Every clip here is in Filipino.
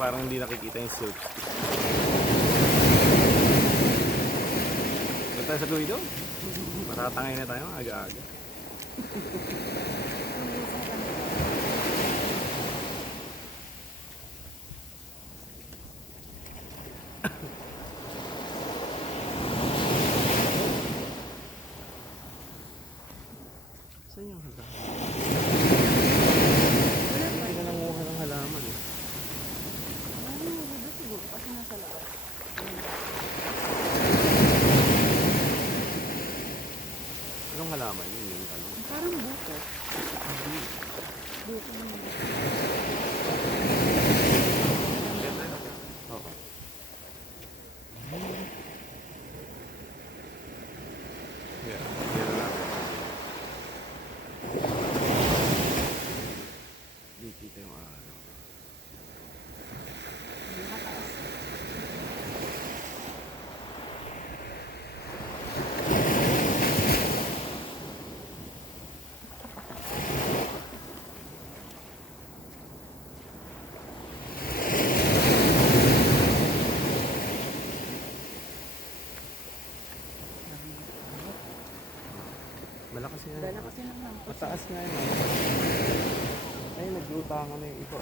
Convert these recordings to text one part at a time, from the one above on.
parang hindi nakikita yung silk. Doon tayo sa Guido. Matatangay na tayo aga-aga. Saan yung halaman? Hindi ka nanguha ng halaman eh. Siguro kasi nasa labas. Anong halaman yun? Yung ano? Parang buko. Buko naman. Oo. Yeah, yan lang. Hindi kita yung araw. Nakataas. Malakas yan. Dala kasi ng lampas. Mataas nga yun. Ay, naglutangan na yung iba.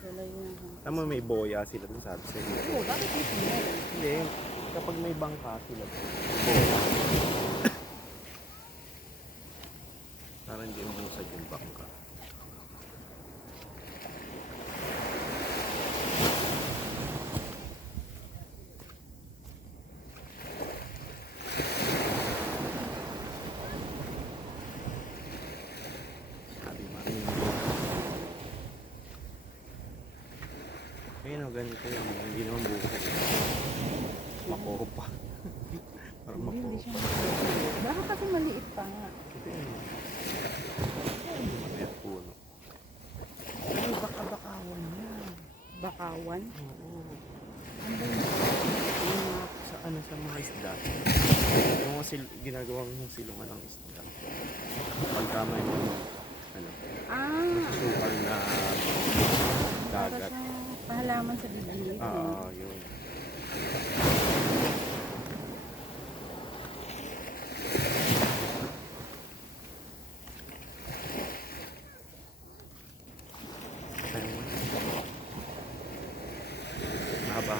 Dala yun. Tama, may boya sila dun sa atin sa inyo. Oo, bakit dito meron? Hindi, kapag may bangka sila dun. Boya. Parang hindi umusad yung bangka. Ayun o, ganito yun. Hindi naman buko. Makopa. Parang Hindi siya makopa. makikita. Baka kasi maliit pa nga. Ito yun. Maliit puno. Ay, baka bakawan yan. Bakawan? Oo. Ano ba yun? Yung mga sa ano sa mga isda. Yung mga ginagawang silungan ng isda. Pagka may mga ano, Ah, sukal na para dagat. sa pahalaman sa bibig. Ah, yun.